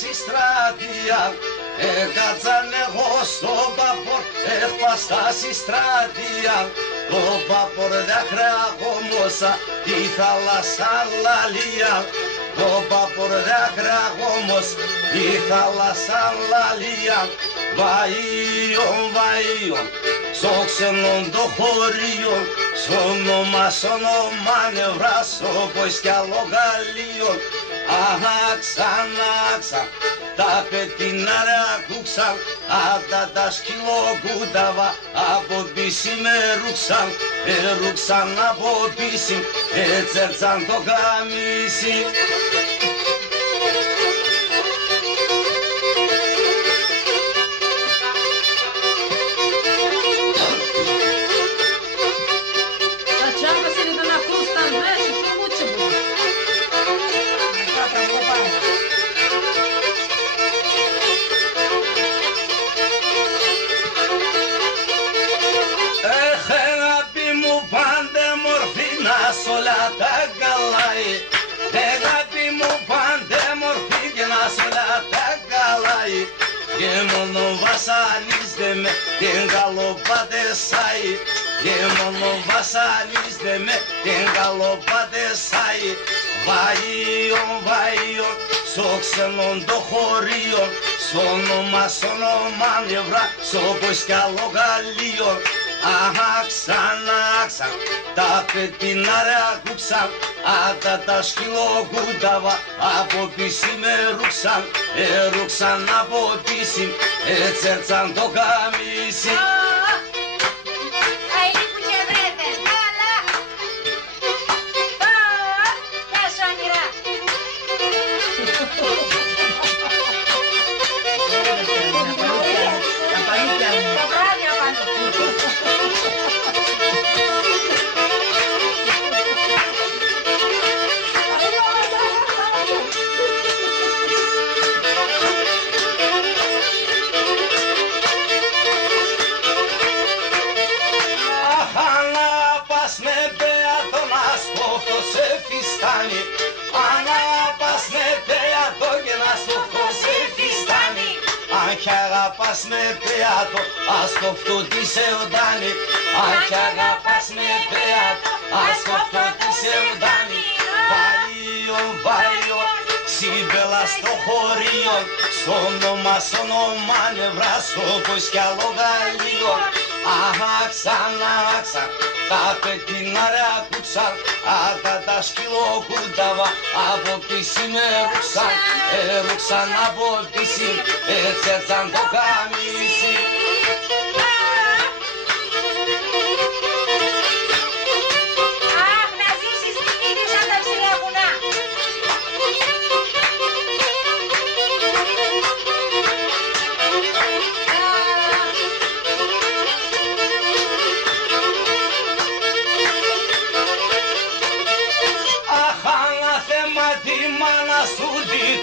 φτάσει στρατεία. Έκατσαν εγώ στον παπορ, έχ φτάσει στρατεία. Το παπορ διακραγόμωσα τη θάλασσα λαλία. Το παπορ διακραγόμως τη θάλασσα λαλία. Βαΐον, βαΐον, στο ξενόν το χωρίο, σ' όνομα νευράσω, πως κι άλλο Γαλλίο. Άξαν, άξαν, τα πετινάρα κούξαν, απ' τα σκυλοκούνταβα, από πίση με ρούξαν, ρούξαν από πίση, έτσερτσαν το καμίσι. Όλα τα καλάει, αγάπη μου πάντε μορφή και να σ' όλα τα καλάει. Και μόνο βασανίζεται με την καλοπατεσάει. Και μόνο βασανίζεται με την καλοπατεσάει. Βαΐον, βαΐον, στο ξενόν το χωρίο, σ' όνομα νευρά, σ' όπως κι άλλο Γαλλίο. Άξαν, άξαν, τα πετινάρα κούξαν, απ' τα σκυλοκούνταβα, από πίση με ρούξαν, ρούξαν από πίση, έτσερτσαν το καμίσι. Κι αγαπάς με πέατο, ας κοφτώ τη σε οντάνει. Αν κι αγαπάς με πέατο, ας κοφτώ τη σε οντάνει. Βαΐον, βαΐον, σύμπελα στο χωρίο, σ' όνομα νευράσω, πως κι άλλο Γαλλίο. Άξαν, άξαν, τα πετινάρα κούξαν, απ' τα σκυλοκούνταβα, από πίση με ρούξαν, ρούξαν από πίση, έτσερτσαν το καμίσι.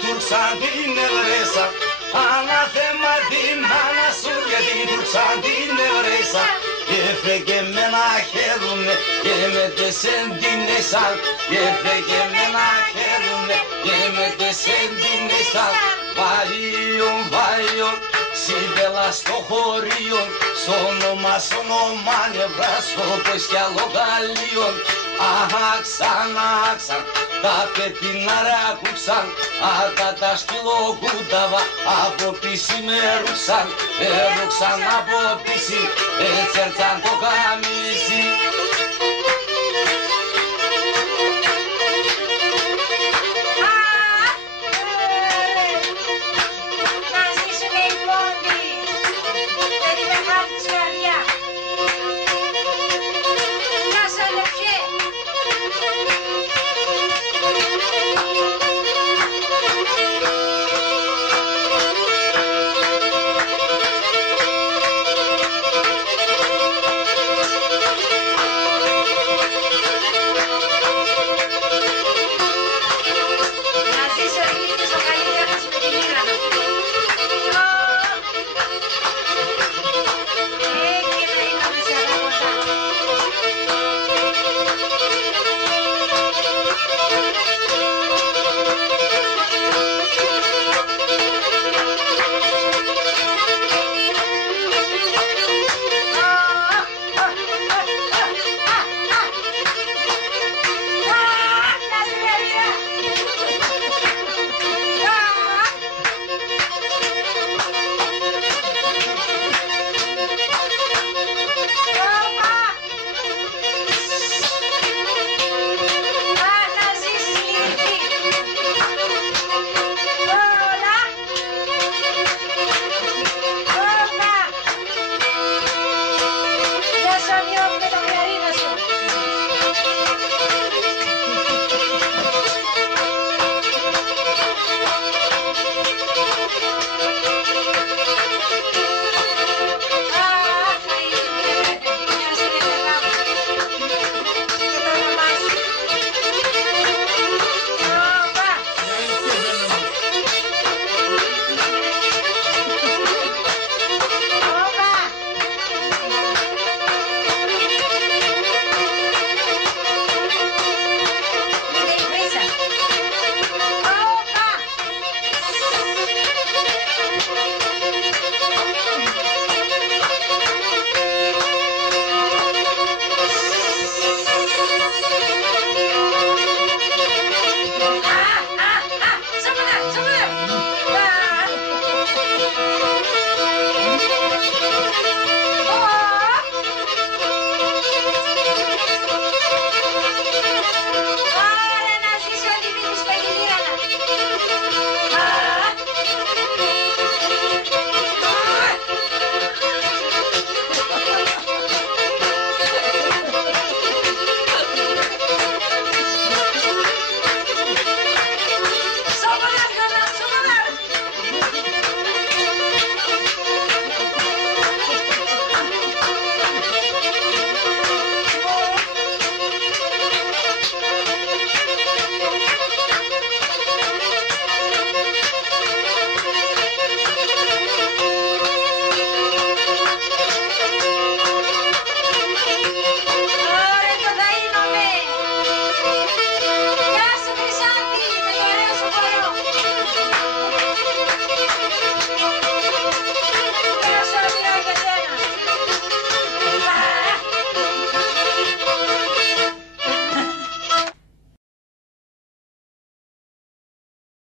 Τουρξαν την ευρέσα, ανάθεμα τη μάνα σου, γιατί τουρξαν την ευρέσα. Και φέγε με να χαίρουνε και με τεσέντινεσαν. Και φέγε με να χαίρουνε και με τεσέντινεσαν. Βαΐον, βαΐον, σύμπελα στο χωρίο, σ' όνομα νευράσω, πως κι άλλο Γαλλίο. Άξαν, άξαν, τα πετινάρα κούξαν, απ' τα σκυλοκούνταβα, από πίση με ρούξαν, ρούξαν από πίση, έτσερτσαν το καμίσι.